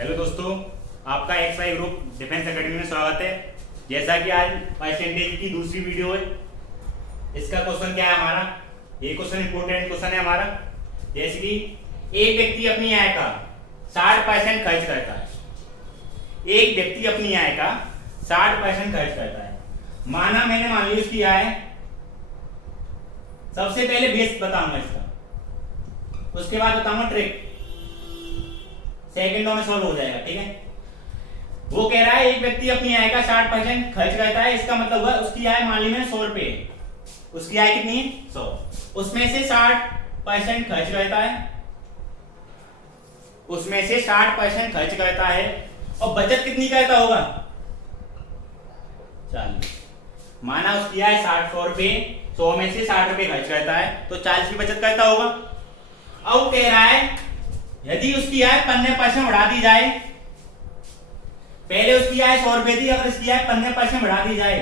Hello दोस्तों, आपका XI group defence academy में स्वागत है। जैसा कि आज परसेंटेज की दूसरी वीडियो है। इसका क्वेश्चन क्या है हमारा, ये क्वेश्चन इंपोर्टेंट क्वेश्चन है हमारा। जैसे कि एक व्यक्ति अपनी आय का 60% खर्च करता है। एक व्यक्ति अपनी आय का 60% खर्च करता है। मैंने मान ली उसकी आय, सबसे पहले बेस बताऊंगा इसका, उसके बाद बताऊंगा ट्रिक, सेकंडों में सॉल्व हो जाएगा। ठीक है, वो कह रहा है एक व्यक्ति अपनी आय का 60% खर्च करता है। इसका मतलब हुआ उसकी आय मान ली मैंने 100 रुपए, उसकी आय कितनी है 100, उसमें से 60% खर्च करता है, उसमें से 60% खर्च करता है। और बचत कितनी करता होगा 40। माना उसकी आय 100 रुपए, 100 में से 60 रुपए खर्च करता है तो 40 की बचत करता होगा। अब कह रहा है यदि उसकी आय 15% बढ़ा दी जाए, पहले उसकी आय 100 रुपए थी, अगर इसकी आय 15% बढ़ा दी जाए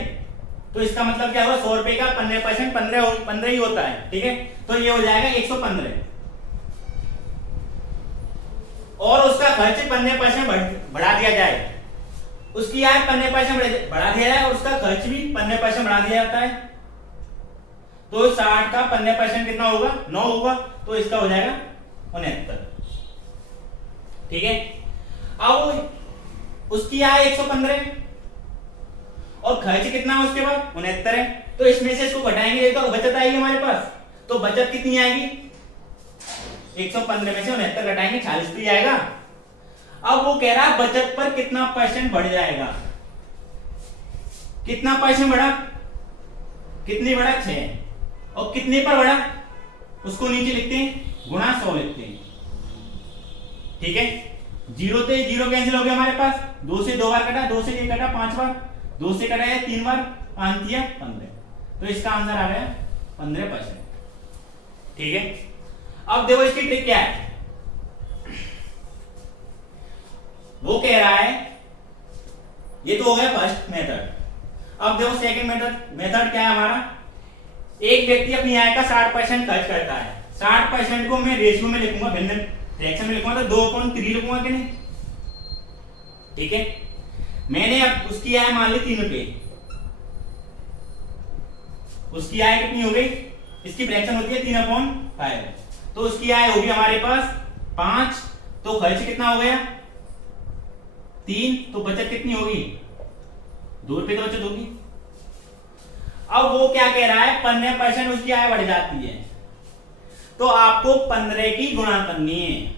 तो इसका मतलब क्या हुआ, 100 रुपए का 15% 15 ही होता है। ठीक है, तो ये हो जाएगा 115। और उसका खर्च 15% बढ़ा दिया जाए, उसकी आय 15% बढ़ा दिया जाए और उसका खर्च भी 15% बढ़ा दिया जाता है, तो 60 का 15% कितना होगा 9 होगा, तो इसका हो जाएगा 69। ठीक है, अब उसकी आय 115 और खर्च कितना है उसके बाद 69 है, तो इसमें से इसको घटाएंगे तो बचत आएगी हमारे पास। तो बचत कितनी आएगी, 115 में से 69 घटाएंगे 40 तो आएगा। अब वो कह रहा है बचत पर कितना परसेंट बढ़ जाएगा, कितना परसेंट बढ़ा, कितनी बढ़ा 6, और कितने पर बढ़ा उसको नीचे लिखते हैं, गुणा 100 लिखते हैं। ठीक है, 0 से 0 कैंसिल हो गया हमारे पास, 2 से 2 बार कटा, 2 से 1 कटा 5 बार, 2 से कटा है 3 बार, 5 दिया 15, तो इसका आंसर आ गया 15%। ठीक है, अब देखो इसकी ट्रिक क्या है। वो कह रहा है, ये तो हो गया फर्स्ट मेथड। अब देखो सेकंड मेथड क्या है हमारा, एक व्यक्ति अपनी आय का 60% खर्च करता है। 60% को मैं रेशियो में लिखूंगा, भिन्न फ्रैक्शन में लिखूंगा तो 2/3 लिखूंगा कि नहीं। ठीक है, मैंने अब उसकी आय मान ली 3 रुपए, उसकी आय कितनी हो गई, इसकी फ्रैक्शन होती है 3/5, तो उसकी आय होगी हमारे पास 5, तो खर्च कितना हो गया 3, तो बचत कितनी होगी 2 रुपए तो बचत होगी। अब वो क्या कह रहा है 15% उसकी आय बढ़ जाती है, तो आपको 15 की गुणा करनी है।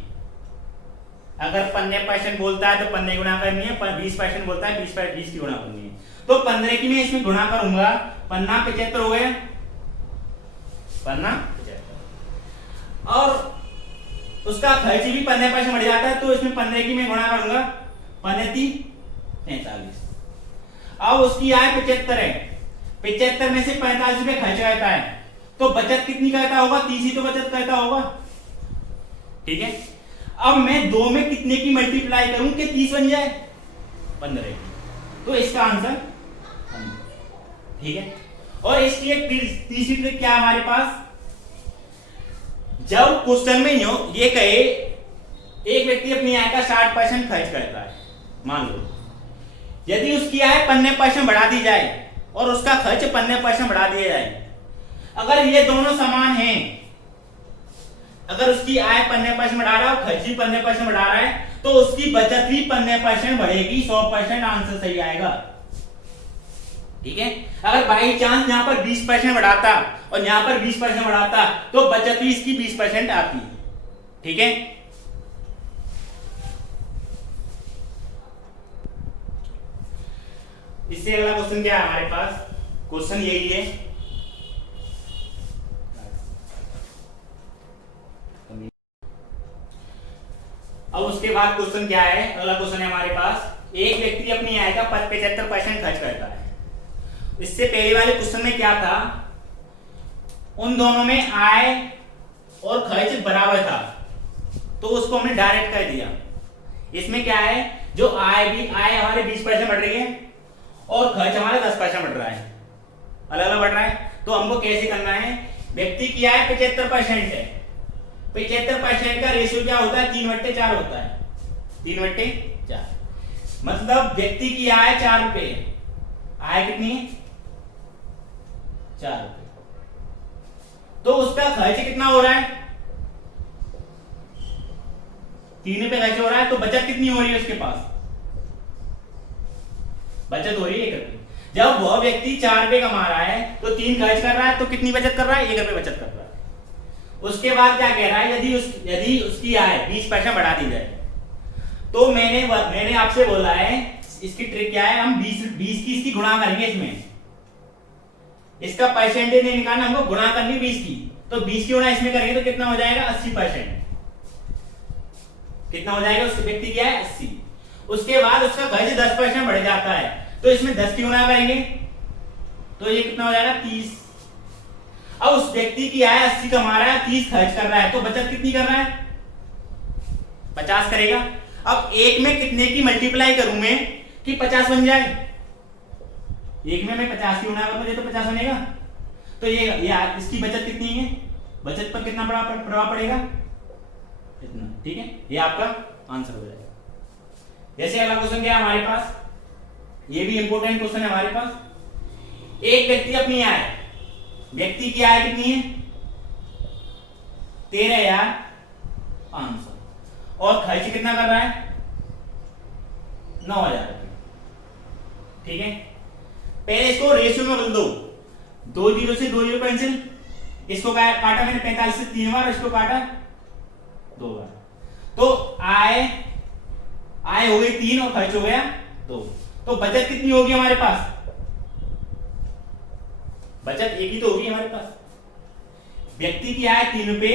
अगर 15% बोलता है तो 15 गुणा करनी है, 20% बोलता है 20 की गुणा करनी है। तो 15 की मैं इसमें गुणा करूंगा, 15 75 हो गया, 15 75, और उसका खर्च भी 15% बढ़ जाता है, तो इसमें 15 की मैं गुणा करूंगा, 15 43। अब उसकी आय 75 है, 75 में से 45 रुपए खर्च करता है, तो बचत कितनी करता होगा 30 ही तो बचत करता होगा। ठीक है, अब मैं 2 में कितने की मल्टीप्लाई करूं कि 30 बन जाए 15 की, तो इसका आंसर 15। ठीक है, और इसकी एक तीसरी ट्रिक क्या है हमारे पास, जब क्वेश्चन में ये कहे एक व्यक्ति अपनी आय का 60% खर्च करता है, मान लो यदि उसकी आय 15% बढ़ा दी जाए और उसका खर्च 15% बढ़ा दिया जाए, अगर ये दोनों समान हैं, अगर उसकी आय 15% बढ़ा रहा है और खर्च भी 15% बढ़ा रहा है, तो उसकी बचत भी 15% बढ़ेगी, 100% आंसर सही आएगा। ठीक है, अगर बाई चांस यहां पर 20% बढ़ाता और यहां पर 20% बढ़ाता तो बचत भी इसकी 20% आती है। ठीक है, इससे अगला क्वेश्चन क्या है हमारे पास, क्वेश्चन यही है, अब उसके बाद क्वेश्चन क्या है, अगला क्वेश्चन है हमारे पास, एक व्यक्ति अपनी आय का 75% खर्च करता है। इससे पहले वाले क्वेश्चन में क्या था, उन दोनों में आय और खर्च बराबर था, तो उसको हमने डायरेक्ट कर दिया। इसमें क्या है, जो आय हमारे 20% बढ़ रही है और खर्च हमारा 10% बढ़ रहा है, अलग अलग बढ़ रहा है। तो हमको कैसे करना है, व्यक्ति की आय 75% है, 75% का रेशियो क्या होता है 3/4 होता है। 3/4, मतलब व्यक्ति की आय 4 रुपए, आय कितनी है 4 रुपए, तो उसका खर्च कितना हो रहा है 3 रुपए खर्च हो रहा है, तो बचत कितनी हो रही है उसके पास, बचत हो रही है 1 रुपए। जब वह व्यक्ति 4 रुपए कमा रहा है तो 3 खर्च कर रहा है, तो कितनी बचत कर रहा है 1 रुपए बचत कर रहा है। उसके बाद क्या कह रहा है, यदि उसकी आय 20 पैसा बढ़ा दी जाए, तो मैंने आपसे बोला है इसकी ट्रिक क्या है, हम 20 की इसकी गुणा करेंगे, इसमें इसका परसेंटेज नहीं निकालना, हमको गुणा करनी 20 की, तो 20 की गुणा इसमें करेंगे तो कितना हो जाएगा 80%, कितना हो जाएगा उस व्यक्ति की आय 80। उसके बाद उसका खर्च 10% बढ़ जाता है, तो इसमें 10 की गुणा करेंगे तो ये कितना हो जाएगा 30। अब उस व्यक्ति की आय 80 कमा रहा है, 30 खर्च कर रहा है, तो बचत कितनी कर रहा है 50 करेगा। अब एक में कितने की मल्टीप्लाई करूं मैं कि 50 बन जाए, एक में मैं 50 की गुणा करूं तो 50 बनेगा, तो ये इसकी बचत कितनी है, बचत पर कितना प्रभाव पड़ेगा इतना, ठीक है, ये आपका आंसर हो जाएगा। जैसे अगला क्वेश्चन क्या है हमारे पास, ये भी इंपॉर्टेंट क्वेश्चन है हमारे पास। एक व्यक्ति अपनी आय, व्यक्ति की आय कितनी है 13,500 और खर्च कितना कर रहा है 9,000 रुपये, ठीक है। पहले इसको रेशियो में बदल दो, 2 जीरो से 2 जीरो कैंसिल, इसको काटा मैंने 45 से 3 बार, इसको काटा 2 बार, तो आय हो गई 3 और खर्च हो गया 2, तो बचत कितनी होगी हमारे पास, बचत एक ही तो होगी हमारे पास। व्यक्ति की आय 3 रुपए,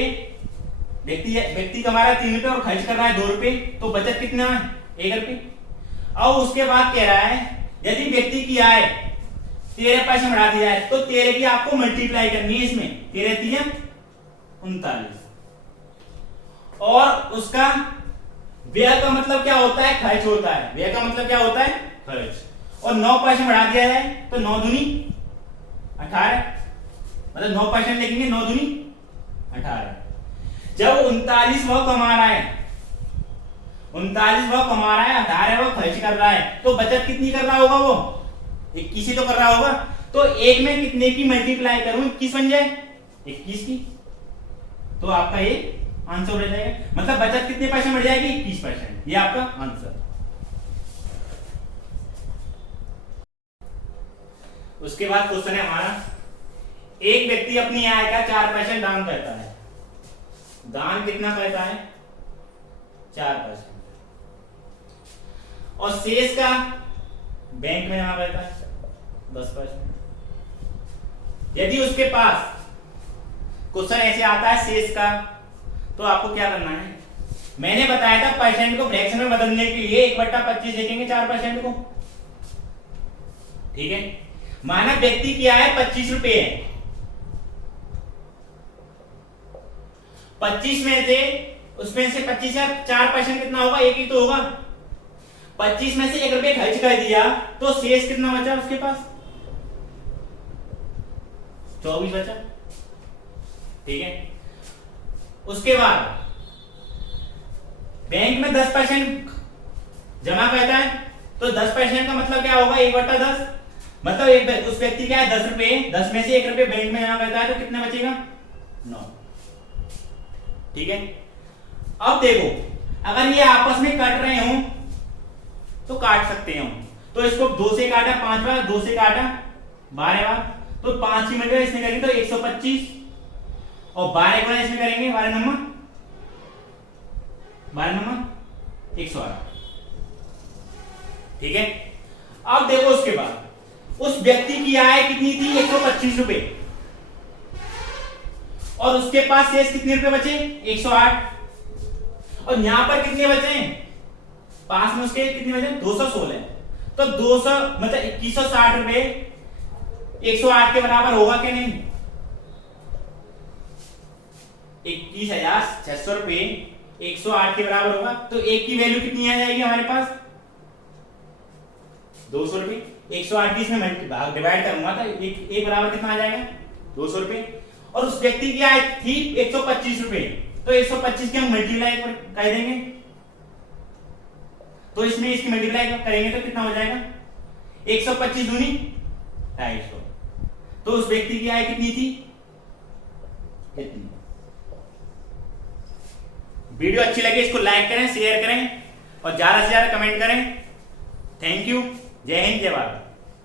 व्यक्ति कमा रहा है 3 रुपए और खर्च कर रहा है 2 रुपए, तो बचत कितना है 1 रुपए। अब उसके बाद कह रहा है यदि व्यक्ति की आय 13 पैसे बढ़ा दी जाए, तो 13 की आपको मल्टीप्लाई करनी है इसमें, 13 3 39, और उसका व्यय का मतलब क्या होता है खर्च होता है, व्यय का मतलब क्या होता है खर्च, और 9 पैसे बढ़ा दिया जाए तो 9 दूनी 18, मतलब 9% लिखेंगे 9 दूनी 18। जब 39 वह कमा रहा है, 18 वो खर्च कर रहा है, तो बचत कितनी कर रहा होगा वो 21 ही तो कर रहा होगा, तो एक में कितने की मल्टीप्लाई करूं 21 बन जाए 21 की, तो आपका ये आंसर हो जाएगा, मतलब बचत कितने पैसे बढ़ जाएगी 21%, ये आपका आंसर। उसके बाद क्वेश्चन है हमारा, एक व्यक्ति अपनी आय का 4% दान करता है, दान कितना करता है 4%, और शेष का बैंक में जमा करता है 10%। यदि उसके पास क्वेश्चन ऐसे आता है शेष का, तो आपको क्या करना है, मैंने बताया था परसेंट को फ्रैक्शन में बदलने के लिए 1/25 लिखेंगे 4% को, ठीक है। माना व्यक्ति की आय 25 रुपए है, 25 में से उसमें से 25 का 4% कितना होगा, 1 ही तो होगा, 25 में से 1 रुपये खर्च कर दिया, तो शेष कितना बचा उसके पास 24 बचा, ठीक है। उसके बाद बैंक में 10% जमा करता है, तो 10% का मतलब क्या होगा 1/10, मतलब उस व्यक्ति क्या है 10 रुपए, 10 में से 1 रुपये बैंक में जमा करता है, तो कितना बचेगा 9, ठीक है। अब देखो अगर ये आपस में कट रहे हो तो काट सकते हो, तो इसको 2 से काटा 5 बार, 2 से काटा 12 बार, तो 5 की मल्टीप्लाई इसमें करेंगे तो 125, और 12 गुना इसमें करेंगे 12 नंबर 108, ठीक है। अब देखो उसके बाद उस व्यक्ति की आय कितनी थी 125 रुपए, और उसके पास शेष कितने रुपए बचे 108, और यहां पर कितने बचे पास में उसके कितने बचे 216, तो 200 मतलब 2160 रुपए 108 के बराबर होगा कि नहीं, 21,600 रुपए 108 के बराबर होगा, तो एक की वैल्यू कितनी आ जाएगी हमारे पास 200 रुपए, 108 की इसमें डिवाइड करूंगा तो एक बराबर कितना आ जाएगा 200 रुपए, और उस व्यक्ति की आय थी 125 रुपए, तो 125 के हम मल्टीप्लाई कर देंगे, तो इसमें इसकी मल्टीप्लाई करेंगे तो कितना हो जाएगा 125 दूनी 250। तो उस व्यक्ति की आय कितनी थी इतनी। वीडियो अच्छी लगे इसको लाइक करें, शेयर करें और ज्यादा से ज्यादा कमेंट करें। Thank you. जय हिंद, जय भारत।